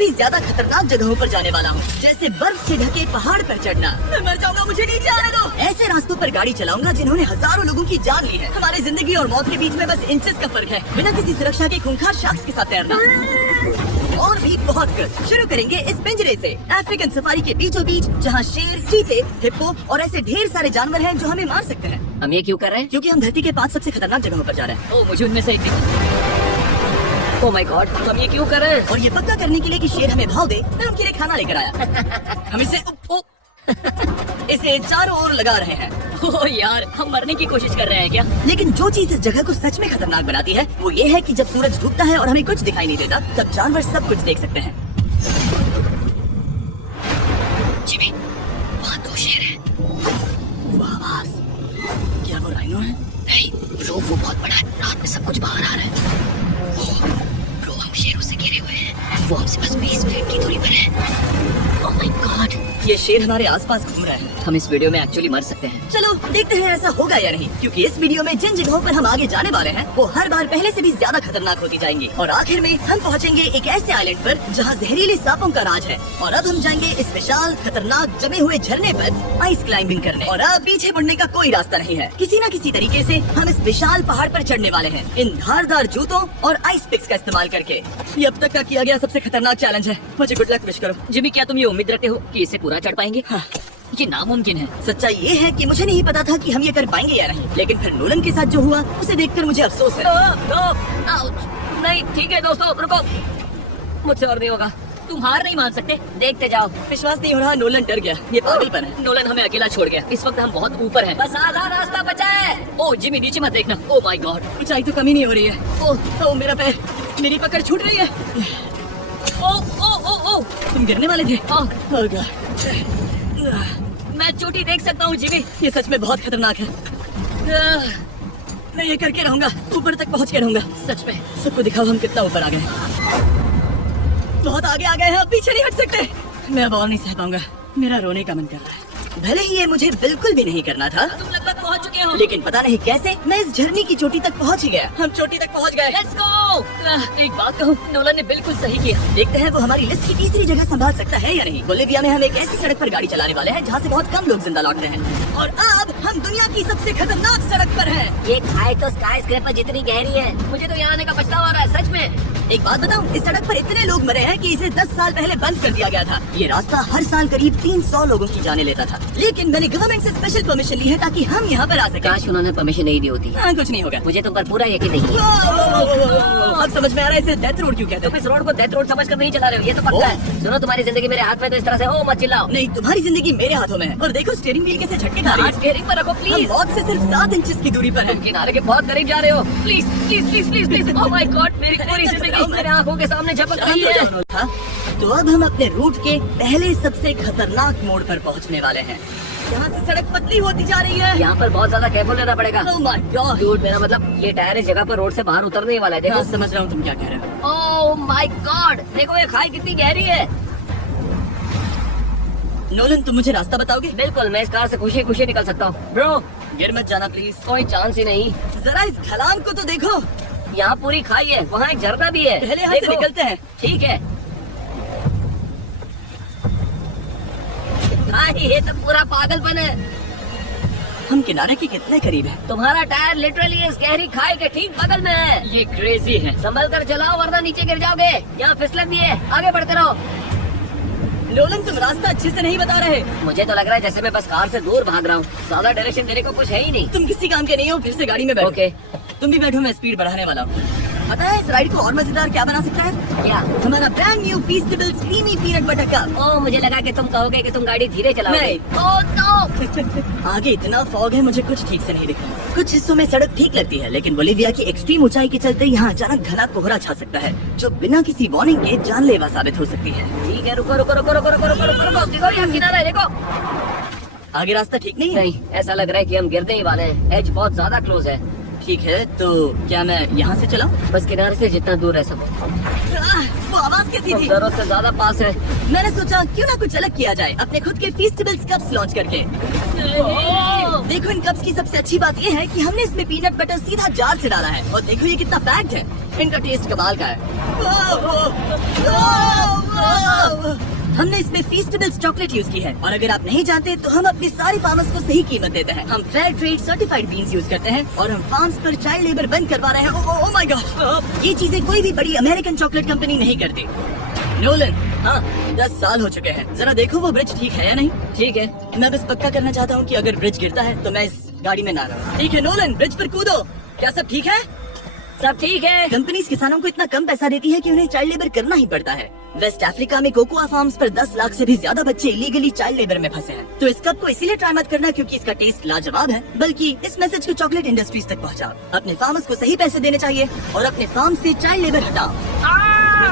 भी ज्यादा खतरनाक जगहों पर जाने वाला हूँ, जैसे बर्फ से ढके पहाड़ पर चढ़ना। मैं मर जाऊंगा, मुझे नीचे आने दो। ऐसे रास्तों पर गाड़ी चलाऊंगा जिन्होंने हजारों लोगों की जान ली है। हमारी जिंदगी और मौत के बीच में बस इंचेस का फर्क है। बिना किसी सुरक्षा के खूंखार शख्स के साथ तैरना और भी बहुत कुछ। शुरू करेंगे इस पिंजरे से, अफ्रीकन सफारी के बीचों बीच, जहाँ शेर, चीते, हिप्पो और ऐसे ढेर सारे जानवर हैं जो हमें मार सकते हैं। हम ये क्यों कर रहे हैं? क्योंकि हम धरती के 5 सबसे खतरनाक जगहों पर जा रहे हैं। ओह, मुझे उनमें से ओह माय गॉड, हम ये क्यों कर रहे हैं? और ये पक्का करने के लिए कि शेर हमें भाव दे, मैं उनके लिए खाना लेकर आया। हम इसे चारों ओर लगा रहे हैं। ओह यार, हम मरने की कोशिश कर रहे हैं क्या? लेकिन जो चीज इस जगह को सच में खतरनाक बनाती है वो ये है कि जब सूरज डूबता है और हमें कुछ दिखाई नहीं देता, तब जानवर सब कुछ देख सकते हैं। जिमी, वहाँ 2 शेर हैं। वो आवाज, क्या वो राइनो है? नहीं ब्रो, वो बहुत बड़ा है। रात में सब कुछ बाहर आ रहा है। ब्रो, हम शेरों से घिरे हुए हैं। वो हमसे बस 20 फीट की दूरी पर है। ओह माय गॉड, ये शेर हमारे आसपास घूम रहा है। हम इस वीडियो में एक्चुअली मर सकते हैं। चलो देखते हैं ऐसा होगा या नहीं, क्योंकि इस वीडियो में जिन जगहों पर हम आगे जाने वाले हैं वो हर बार पहले से भी ज्यादा खतरनाक होती जाएंगी। और आखिर में हम पहुंचेंगे एक ऐसे आइलैंड पर जहां जहरीले सांपों का राज है। और अब हम जाएंगे इस विशाल खतरनाक जमे हुए झरने पर आइस क्लाइंबिंग करने। और अब पीछे मुड़ने का कोई रास्ता नहीं है। किसी न किसी तरीके से हम इस विशाल पहाड़ पर चढ़ने वाले हैं, इन धारदार जूतों और आइस पिक्स का इस्तेमाल करके। ये अब तक का किया गया सबसे खतरनाक चैलेंज है। मुझे गुड लक विश करो। जिमी, क्या तुम ये उम्मीद रखते हो कि इसे पूरा चढ़ पाएंगे? हाँ। ये नामुमकिन है। सच्चाई ये है कि मुझे नहीं पता था कि हम ये कर पाएंगे या नहीं, लेकिन फिर नोलन के साथ जो हुआ उसे देखकर मुझे अफसोस है। नहीं ठीक है दोस्तों, रुको, मुझसे और नहीं होगा। तुम हार नहीं मान सकते, देखते जाओ। विश्वास नहीं हो रहा, नोलन डर गया। ये पागलपन है। नोलन हमें अकेला छोड़ गया। इस वक्त हम बहुत ऊपर हैं। बस आधा रास्ता बचा है। ओह जिमी, नीचे मत देखना। ओह माय गॉड, ऊंचाई तो कमी नहीं हो रही है। ओह मेरा पैर, मेरी पकड़ छूट रही है। ओह ओह ओह ओह, तुम गिरने वाले थे। ओह गॉड, मैं चोटी देख सकता हूँ जिमी। ये सच में बहुत खतरनाक है। मैं ये करके रहूंगा, ऊपर तक पहुंच के रहूंगा। सच में। सबको दिखाओ हम कितना ऊपर आ गए। बहुत आगे आ गए हैं, अब पीछे नहीं हट सकते। मैं अब और नहीं सह पाऊंगा, मेरा रोने का मन कर रहा है। भले ही ये मुझे बिल्कुल भी नहीं करना था, तुम लगभग पहुँच चुके हो। लेकिन पता नहीं कैसे मैं इस झरने की चोटी तक पहुंच गया। हम चोटी तक पहुंच गए। Let's go. एक बात कहूँ, नोलन ने बिल्कुल सही किया। देखते हैं वो हमारी लिस्ट की तीसरी जगह संभाल सकता है या नहीं। बोलिविया में हम एक ऐसी सड़क पर गाड़ी चलाने वाले हैं जहाँ से बहुत कम लोग जिंदा लौटते हैं। और अब हम दुनिया की सबसे खतरनाक सड़क पर हैं। ये खाई तो स्काई स्क्रैपर जितनी गहरी है। मुझे तो यहाँ आने का पछतावा हो रहा है, सच में। एक बात बताऊं, इस सड़क पर इतने लोग मरे हैं कि इसे 10 साल पहले बंद कर दिया गया था। ये रास्ता हर साल करीब 300 लोगों की जाने लेता था, लेकिन मैंने गवर्नमेंट से स्पेशल परमिशन ली है ताकि हम यहाँ पर आ सकें। काश उन्होंने परमिशन नहीं दी होती। हाँ, कुछ नहीं होगा। मुझे तुम पर पूरा यकीन नहीं है। अब समझ में आ रहा है इसे डेथ रोड क्यों कहते तुम इस रोड को डेथ रोड समझकर नहीं चला रहे हो, ये तो पक्का है। सुनो, तुम्हारी जिंदगी मेरे हाथ में, तो इस तरह से ओ मत चिल्लाओ। नहीं, तुम्हारी जिंदगी मेरे हाथों में है। और देखो स्टीयरिंग व्हील कैसे झटके खा रही है। स्टीयरिंग पर रखो हम प्लीज। मौत से सिर्फ 7 इंचेस की दूरी पर है। तुम किनारे के बहुत करीब जा रहे हो। Please please please please please. Oh my God, मेरी पूरी जिंदगी मेरे आंखों के सामने झपक रही है। तो अब हम अपने रूट के पहले सबसे खतरनाक मोड़ पर पहुंचने वाले हैं। यहाँ से सड़क पतली होती जा रही है। यहाँ पर बहुत ज्यादा केयरफुल रहना पड़ेगा। Oh my God! Dude, मेरा मतलब ये टायर इस जगह पर रोड से बाहर उतरने ही वाला है। देखो। हाँ, समझ रहा हूँ तुम क्या कह रहे हो। ओह माय गॉड, देखो ये खाई कितनी गहरी है। नोलन, तुम मुझे रास्ता बताओगे? बिल्कुल, मैं इस कार से खुशी खुशी निकल सकता हूँ। ब्रो, गिर मत जाना प्लीज। कोई चांस ही नहीं। जरा इस ढलान को तो देखो। यहाँ पूरी खाई है, वहाँ एक झरना भी है। पहले यहाँ से देखो। निकलते हैं। ठीक है। हाँ, ये तो पूरा पागलपन है। हम किनारे के कितने करीब हैं? तुम्हारा टायर लिटरली इस गहरी खाई के ठीक बगल में है। ये क्रेजी है। संभल कर चलाओ वरना नीचे गिर जाओगे। यहाँ फिसलन भी है, आगे बढ़ते रहो। नोलन, तुम रास्ता अच्छे से नहीं बता रहे। मुझे तो लग रहा है जैसे मैं बस कार से दूर भाग रहा हूँ। ज्यादा डायरेक्शन देने को कुछ है ही नहीं। तुम किसी काम के नहीं हो, फिर से गाड़ी में बैठो। ओके। तुम भी बैठो, मैं स्पीड बढ़ाने वाला हूँ। पता है इस राइड को और मजेदार क्या बना सकता है? क्या? हमारा brand new Feastable creamy peanut butter cup. Oh, मुझे लगा कि तुम कहोगे कि तुम गाड़ी धीरे चलाओगे। नहीं। Oh no. आगे इतना फॉग है, मुझे कुछ ठीक से नहीं दिख रहा। कुछ हिस्सों में सड़क ठीक लगती है, लेकिन बोलिविया की एक्सट्रीम ऊंचाई के चलते यहाँ अचानक घना कोहरा छा सकता है, जो बिना किसी वार्निंग के जानलेवा साबित हो सकती है। ठीक है, रुको रुको रुको रुको रुको रुको रुको रुको। देखो यहाँ किनारा है, देखो। आगे रास्ता ठीक नहीं है? नहीं, ऐसा लग रहा है कि हम गिरने ही वाले हैं। एज बहुत ज्यादा क्लोज है। ठीक है, तो क्या मैं यहाँ से चलाऊं? बस किनारे से जितना दूर रह सको। वो आवाज कैसी थी? जरूरत से ज्यादा पास है। मैंने सोचा क्यों ना कुछ अलग किया जाए, अपने खुद के फीस्टेबल्स कप्स लॉन्च करके। देखो इन कप्स की सबसे अच्छी बात ये है कि हमने इसमें पीनट बटर सीधा जार से डाला है और देखो ये कितना पैक्ड है। इनका टेस्ट कमाल का है। हमने इसमें फीस्टेबल्स चॉकलेट यूज की है और अगर आप नहीं जानते तो हम अपने सारे फार्मर्स को सही कीमत देते हैं। हम fair trade certified beans use करते हैं और हम फार्म्स पर चाइल्ड लेबर बंद करवा रहे हैं। ओह माय गॉड, ये चीजें कोई भी बड़ी अमेरिकन चॉकलेट कंपनी नहीं करती। नोलन, हाँ 10 साल हो चुके हैं। जरा देखो वो ब्रिज ठीक है या नहीं। ठीक है, मैं बस पक्का करना चाहता हूँ कि अगर ब्रिज गिरता है तो मैं इस गाड़ी में ना रहूं। ठीक है नोलन, ब्रिज पर कूदो। क्या सब ठीक है? सब ठीक है। कंपनीज किसानों को इतना कम पैसा देती है कि उन्हें चाइल्ड लेबर करना ही पड़ता है। वेस्ट अफ्रीका में कोकोआ फार्म्स पर 10 लाख से भी ज्यादा बच्चे इलीगली चाइल्ड लेबर में फंसे हैं। तो इस कप को इसीलिए ट्राई मत करना क्योंकि इसका टेस्ट लाजवाब है, बल्कि इस मैसेज को चॉकलेट इंडस्ट्रीज तक पहुंचाओ। अपने फार्मर्स को सही पैसे देने चाहिए और अपने फार्म से चाइल्ड लेबर हटाओ।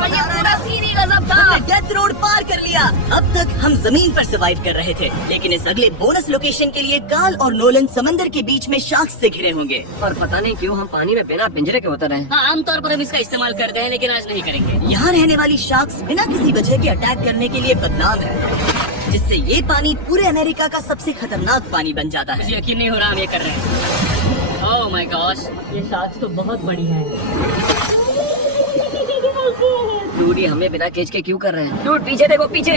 ये पूरा सीन ही गजब था। हमने डेथ रोड पार कर लिया। अब तक हम जमीन पर सर्वाइव कर रहे थे, लेकिन इस अगले बोनस लोकेशन के लिए कार्ल और नोलन समंदर के बीच में शार्क्स से घिरे होंगे। और पता नहीं क्यों हम पानी में बिना पिंजरे के उतर रहे हैं। आमतौर पर हम इसका इस्तेमाल करते हैं लेकिन आज नहीं करेंगे। यहाँ रहने वाली शार्क्स बिना किसी वजह के अटैक करने के लिए बदनाम है, जिससे ये पानी पूरे अमेरिका का सबसे खतरनाक पानी बन जाता है। मुझे यकीन नहीं हो रहा हम ये कर रहे हैं। ओह माय गॉश, ये शार्क्स तो बहुत बड़ी है। डूड, ये हमें बिना केज के क्यों कर रहे हैं? डूड पीछे देखो, पीछे।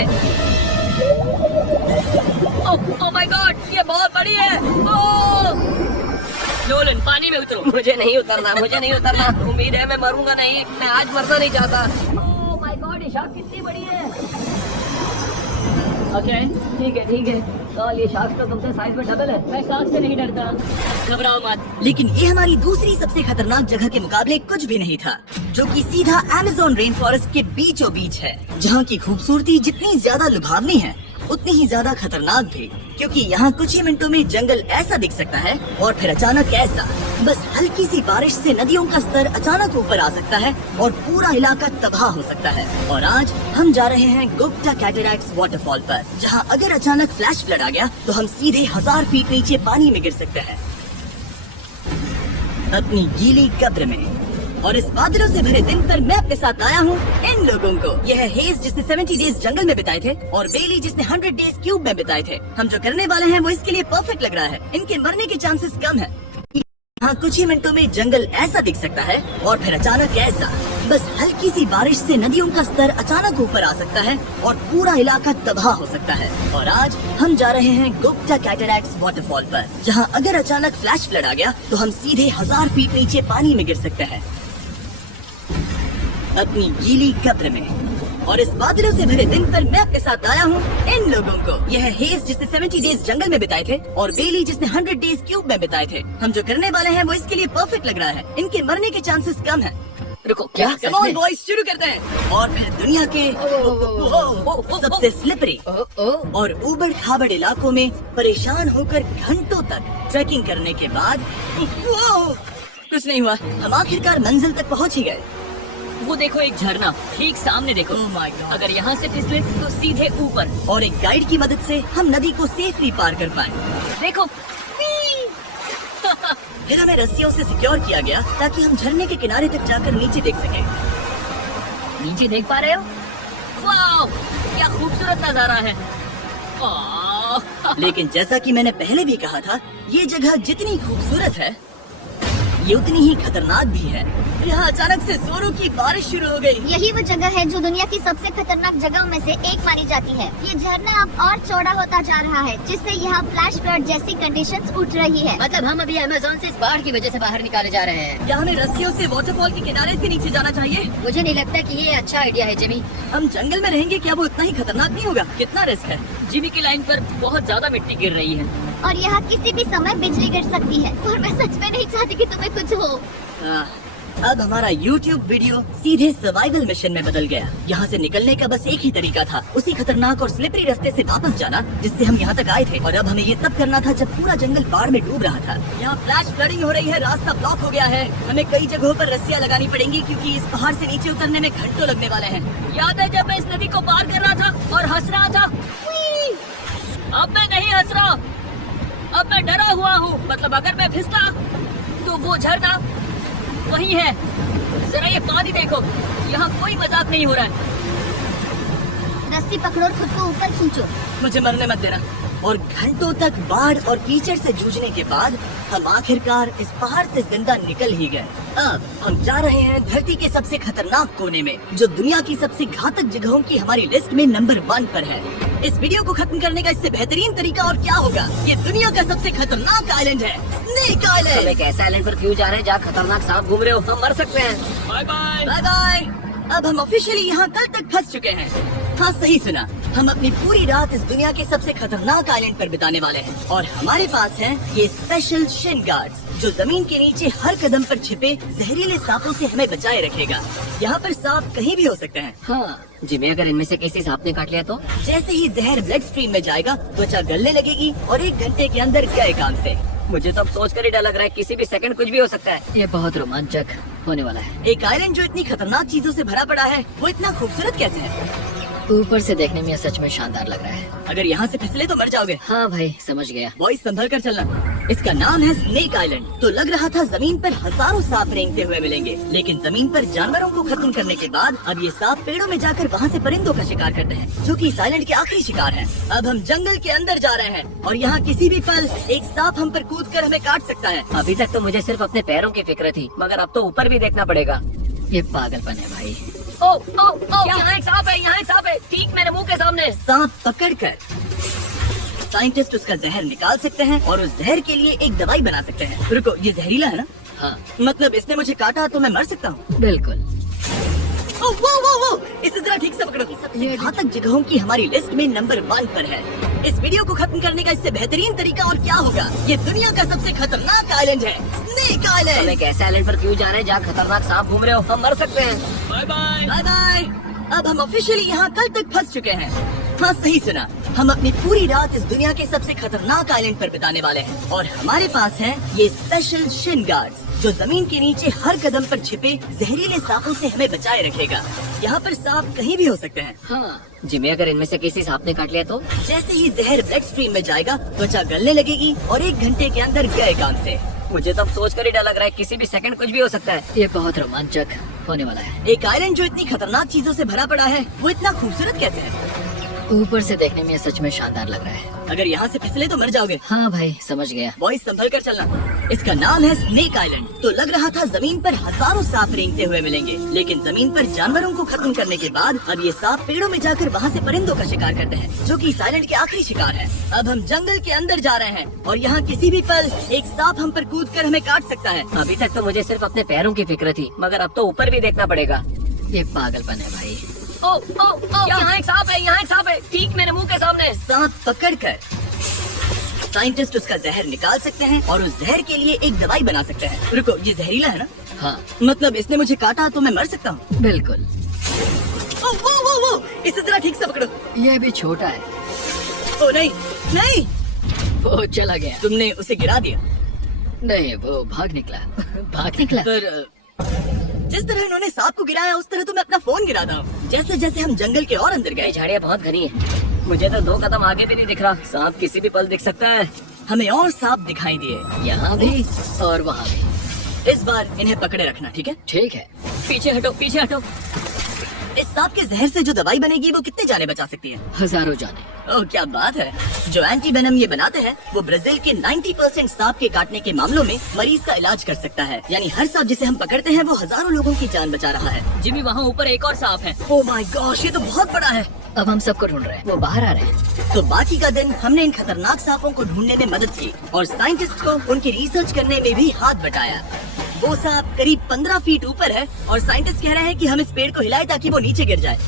ओह माय गॉड, ये बहुत बड़ी है। नोलन, पानी में उतरो। मुझे नहीं उतरना, मुझे नहीं उतरना। उम्मीद है मैं मरूंगा नहीं। मैं आज मरना नहीं चाहता। ओह माय गॉड, ये शार्क कितनी बड़ी है। ओके, ठीक है ठीक है। तो ये शार्क तो तुमसे साइज में डबल है। मैं शार्क से नहीं डरता, घबराओ मत। लेकिन ये हमारी दूसरी सबसे खतरनाक जगह के मुकाबले कुछ भी नहीं था, जो कि सीधा अमेज़न रेन फॉरेस्ट के बीचों बीच है, जहाँ की खूबसूरती जितनी ज्यादा लुभावनी है उतनी ही ज्यादा खतरनाक भी, क्योंकि यहाँ कुछ ही मिनटों में जंगल ऐसा दिख सकता है और फिर अचानक ऐसा। बस हल्की सी बारिश से नदियों का स्तर अचानक ऊपर आ सकता है और पूरा इलाका तबाह हो सकता है। और आज हम जा रहे हैं गुप्ता कैटरैक्ट्स वाटरफॉल पर, जहाँ अगर अचानक फ्लैश फ्लड आ गया तो हम सीधे 1000 फीट नीचे पानी में गिर सकते हैं, अपनी गीली कब्र में। और इस बादलों से भरे दिन पर मैं अपने साथ आया हूँ इन लोगों को। यह है हेज जिसने 70 डेज जंगल में बिताए थे और बेली जिसने 100 डेज क्यूब में बिताए थे। हम जो करने वाले हैं वो इसके लिए परफेक्ट लग रहा है। इनके मरने के चांसेस कम है। हाँ, कुछ ही मिनटों में जंगल ऐसा दिख सकता है और फिर अचानक ऐसा। बस हल्की सी बारिश से नदियों का स्तर अचानक ऊपर आ सकता है और पूरा इलाका तबाह हो सकता है। और आज हम जा रहे हैं गुप्ता कैटरैक्ट्स वाटरफॉल पर, जहाँ अगर अचानक फ्लैश फ्लड आ गया तो हम सीधे 1000 फीट नीचे पानी में गिर सकते हैं, अपनी गीली कब्र में। और इस बादलों से भरे दिन पर मैं अपने साथ आया हूँ इन लोगों को। यह है हेज जिसने 70 डेज जंगल में बिताए थे और बेली जिसने 100 डेज क्यूब में बिताए थे। हम जो करने वाले हैं वो इसके लिए परफेक्ट लग रहा है। इनके मरने के चांसेस कम है। रुको, क्या? कम ऑन बॉयज, शुरू करते हैं। और फिर दुनिया के सबसे स्लिपरी और ऊबड़ खाबड़ इलाकों में परेशान होकर घंटों तक ट्रैकिंग करने के बाद कुछ नहीं हुआ। हम आखिरकार मंजिल तक पहुँच ही गए। वो देखो, एक झरना ठीक सामने देखो। Oh my God. अगर यहाँ से फिसले तो सीधे ऊपर। और एक गाइड की मदद से हम नदी को सेफली पार कर पाए। देखो। फिर हमें रस्सियों से सिक्योर किया गया ताकि हम झरने के किनारे तक जाकर नीचे देख सकें। नीचे देख पा रहे हो? वाह, क्या खूबसूरत नजारा है। लेकिन जैसा कि मैंने पहले भी कहा था, ये जगह जितनी खूबसूरत है ये उतनी ही खतरनाक भी है। यहाँ अचानक से जोरों की बारिश शुरू हो गई। यही वो जगह है जो दुनिया की सबसे खतरनाक जगहों में से एक मानी जाती है। ये झरना अब और चौड़ा होता जा रहा है, जिससे यहाँ फ्लैश फ्लड जैसी कंडीशंस उठ रही है। मतलब हम अभी अमेज़न से इस बाढ़ की वजह से बाहर निकाले जा रहे हैं। क्या हमें रस्सियों से वाटरफॉल के किनारे से नीचे जाना चाहिए? मुझे नहीं लगता कि ये अच्छा आइडिया है जिमी। हम जंगल में रहेंगे, क्या वो उतना ही खतरनाक नहीं होगा? कितना रिस्क है। जिमी की लाइन पर बहुत ज्यादा मिट्टी गिर रही है और यहाँ किसी भी समय बिजली गिर सकती है। और मैं सच में नहीं चाहती कि तुम्हें कुछ हो। अब हमारा YouTube वीडियो सीधे सर्वाइवल मिशन में बदल गया। यहाँ से निकलने का बस एक ही तरीका था, उसी खतरनाक और स्लिपरी रास्ते से वापस जाना जिससे हम यहाँ तक आए थे। और अब हमें ये तब करना था जब पूरा जंगल बाढ़ में डूब रहा था। यहाँ फ्लैश फ्लडिंग हो रही है, रास्ता ब्लॉक हो गया है। हमें कई जगहों पर रस्सियाँ लगानी पड़ेंगी क्योंकि इस पहाड़ से नीचे उतरने में घंटों लगने वाले हैं। याद है जब मैं इस नदी को पार कर रहा था और हंस रहा था? अब मैं नहीं हंस रहा, अब मैं डरा हुआ हूँ। मतलब अगर मैं फिसला तो वो झरना वही है। जरा ये पानी देखो, यहाँ कोई मजाक नहीं हो रहा है। रस्सी पकड़ो और खुद को ऊपर खींचो। मुझे मरने मत देना। और घंटों तक बाढ़ और कीचड़ से जूझने के बाद हम आखिरकार इस पहाड़ से जिंदा निकल ही गए। अब हम जा रहे हैं धरती के सबसे खतरनाक कोने में, जो दुनिया की सबसे घातक जगहों की हमारी लिस्ट में नंबर 1 पर है। इस वीडियो को खत्म करने का इससे बेहतरीन तरीका और क्या होगा। ये दुनिया का सबसे खतरनाक आइलैंड है, स्नेक हम आइलैंड। एक ऐसे आइलैंड पर क्यों जा रहे हैं जहाँ खतरनाक सांप घूम रहे हो? हम मर सकते हैं। Bye bye. Bye bye. अब हम ऑफिशियली यहाँ कल तक फंस चुके हैं। हाँ, सही सुना। हम अपनी पूरी रात इस दुनिया के सबसे खतरनाक आइलैंड पर बिताने वाले हैं और हमारे पास हैं ये स्पेशल शिन गार्ड्स, जो जमीन के नीचे हर कदम पर छिपे जहरीले सांपों से हमें बचाए रखेगा। यहाँ पर सांप कहीं भी हो सकते हैं। हाँ जिम्मी, अगर इनमें से किसी सांप ने काट लिया तो? जैसे ही जहर ब्लड स्ट्रीम में जाएगा, त्वचा गलने लगेगी और 1 घंटे के अंदर गए काम से। मुझे तो अब सोचकर ही डर लग रहा है, किसी भी सेकंड कुछ भी हो सकता है। ये बहुत रोमांचक होने वाला है। एक आइलैंड जो इतनी खतरनाक चीजों से भरा पड़ा है, वो इतना खूबसूरत कैसे है? ऊपर से देखने में ये सच में शानदार लग रहा है। अगर यहाँ से फिसले तो मर जाओगे। हाँ भाई, समझ गया। बॉयज, संभल कर चलना। इसका नाम है स्नेक आइलैंड। तो लग रहा था जमीन पर हजारों सांप रेंगते हुए मिलेंगे, लेकिन जमीन पर जानवरों को खत्म करने के बाद अब ये सांप पेड़ों में जाकर वहाँ से परिंदों का शिकार करते हैं, जो कि इस आइलैंड के आखिरी शिकार हैं। अब हम जंगल के अंदर जा रहे हैं और यहाँ किसी भी पल एक सांप हम पर कूद कर हमें काट सकता है। अभी तक तो मुझे सिर्फ अपने पैरों की फिक्र थी, मगर अब तो ऊपर भी देखना पड़ेगा। ये पागलपन है भाई। ओ ओ ओ, यहाँ एक सांप है, यहाँ एक सांप है, ठीक मेरे मुंह के सामने। सांप पकड़कर साइंटिस्ट उसका जहर निकाल सकते हैं और उस जहर के लिए एक दवाई बना सकते हैं। रुको, ये जहरीला है ना? हाँ मतलब इसने मुझे काटा तो मैं मर सकता हूँ? बिल्कुल। ओह, वो, इसे जरा ठीक से पकड़ो। सबसे घातक जगहों की हमारी लिस्ट में नंबर 1 पर है। इस वीडियो को खत्म करने का इससे बेहतरीन तरीका और क्या होगा। ये दुनिया का सबसे खतरनाक आइलैंड है, स्नेक हम आइलैंड। एक ऐसे आइलैंड पर क्यों जा रहे हैं जहाँ खतरनाक सांप घूम रहे हो? हम मर सकते हैं। Bye bye. Bye bye. अब हम ऑफिशियली यहाँ कल तक फंस चुके हैं। हाँ, सही सुना। हम अपनी पूरी रात इस दुनिया के सबसे खतरनाक आइलैंड पर बिताने वाले हैं और हमारे पास हैं ये स्पेशल शिन गार्ड्स, जो जमीन के नीचे हर कदम पर छिपे जहरीले सांपों से हमें बचाए रखेगा। यहाँ पर सांप कहीं भी हो सकते हैं। हाँ जिम्मी, अगर इनमें से किसी सांप ने काट लिया तो? जैसे ही जहर ब्लड स्ट्रीम में जाएगा, त्वचा गलने लगेगी और 1 घंटे के अंदर गए काम से। मुझे तो अब सोचकर ही डर लग रहा है, किसी भी सेकंड कुछ भी हो सकता है। ये बहुत रोमांचक होने वाला है। एक आइलैंड जो इतनी खतरनाक चीजों से भरा पड़ा है, वो इतना खूबसूरत कैसे है? ऊपर से देखने में ये सच में शानदार लग रहा है। अगर यहाँ से फिसले तो मर जाओगे। हाँ भाई, समझ गया। बॉयज, संभल कर चलना। इसका नाम है स्नेक आइलैंड। तो लग रहा था जमीन पर हजारों सांप रेंगते हुए मिलेंगे, लेकिन जमीन पर जानवरों को खत्म करने के बाद अब ये सांप पेड़ों में जाकर वहाँ से परिंदों का शिकार करते हैं, जो कि इस आइलैंड के आखिरी शिकार है। अब हम जंगल के अंदर जा रहे हैं और यहाँ किसी भी पल एक सांप हम पर कूद कर हमें काट सकता है। अभी तक तो मुझे सिर्फ अपने पैरों की फिक्र थी, मगर अब तो ऊपर भी देखना पड़ेगा। ये पागलपन है भाई। ओ ओ ओ, यहाँ एक सांप है, यहाँ एक सांप है, ठीक मेरे मुंह के सामने। सांप पकड़कर साइंटिस्ट उसका जहर निकाल सकते हैं और उस जहर के लिए एक दवाई बना सकते हैं। रुको, ये जहरीला है ना? हाँ मतलब इसने मुझे काटा तो मैं मर सकता हूँ? बिल्कुल। ओह, वो, इसे जरा ठीक से पकड़ो। ये भी छोटा है। ओ नहीं, नहीं, वो चला गया। तुमने उसे गिरा दिया। नहीं, वो भाग निकला। भाग निकला। पर जिस तरह इन्होंने सांप को गिराया, उस तरह तो मैं अपना फोन गिराता हूँ। जैसे जैसे हम जंगल के और अंदर ये गए, झाड़ियाँ बहुत घनी है, मुझे तो 2 कदम आगे भी नहीं दिख रहा। सांप किसी भी पल दिख सकता है। हमें और सांप दिखाई दिए, यहाँ भी और वहाँ भी। इस बार इन्हें पकड़े रखना, ठीक है? ठीक है। पीछे हटो, पीछे हटो। इस सांप के जहर से जो दवाई बनेगी, वो कितने जाने बचा सकती है? हजारों जाने। ओह, क्या बात है। जो एंटी वेनम ये बनाते हैं, वो ब्राजील के 90% सांप के काटने के मामलों में मरीज का इलाज कर सकता है। यानी हर सांप जिसे हम पकड़ते हैं, वो हजारों लोगों की जान बचा रहा है। जिम्मी, वहाँ ऊपर एक और सांप है। ओह माय गॉश, ये तो बहुत बड़ा है। अब हम सबको ढूंढ रहे हैं, वो बाहर आ रहे हैं। तो बाकी का दिन हमने इन खतरनाक सांपों को ढूंढने में मदद की और साइंटिस्ट को उनकी रिसर्च करने में भी हाथ बटाया। वो सांप करीब 15 फीट ऊपर है और साइंटिस्ट कह रहे हैं कि हम इस पेड़ को हिलाएं ताकि वो नीचे गिर जाए।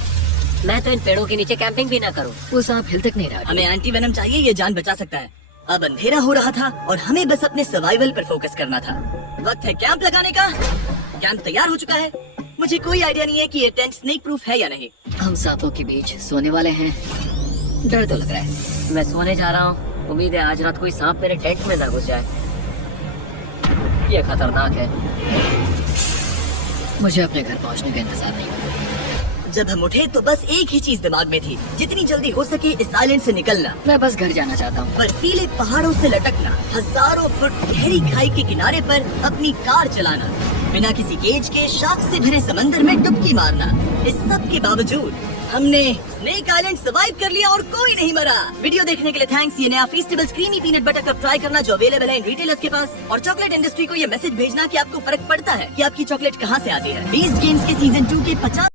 मैं तो इन पेड़ों के नीचे कैंपिंग भी ना करूं। वो सांप हिल तक नहीं रहा। हमें एंटी वेनम चाहिए, ये जान बचा सकता है। अब अंधेरा हो रहा था और हमें बस अपने सर्वाइवल पर फोकस करना था। वक्त है कैंप लगाने का। कैंप तैयार हो चुका है। मुझे कोई आइडिया नहीं है कि ये टेंट स्नेक प्रूफ है या नहीं। हम सांपों के बीच सोने वाले हैं। डर तो लग रहा है। मैं सोने जा रहा हूँ। उम्मीद है आज रात कोई सांप मेरे टेंट में ना घुस जाए। ये खतरनाक है। मुझे अपने घर पहुँचने का इंतजार नहीं हो। जब हम उठे तो बस एक ही चीज दिमाग में थी, जितनी जल्दी हो सके इस आइलैंड से निकलना। मैं बस घर जाना चाहता हूँ। बर्फीले पहाड़ों से लटकना, हजारों फुट गहरी खाई के किनारे पर अपनी कार चलाना, बिना किसी केज के शार्क से भरे समंदर में डुबकी मारना। इस सब के बावजूद हमने स्नेक आइलैंड सर्वाइव कर लिया और कोई नहीं मरा। वीडियो देखने के लिए थैंक्स। ये नया festival creamy peanut butter cup try करना जो अवेलेबल है इन रिटेलर्स के पास। और चॉकलेट इंडस्ट्री को ये मैसेज भेजना कि आपको फर्क पड़ता है कि आपकी चॉकलेट कहाँ से आती है। बीस्ट गेम्स के सीजन 2 के 50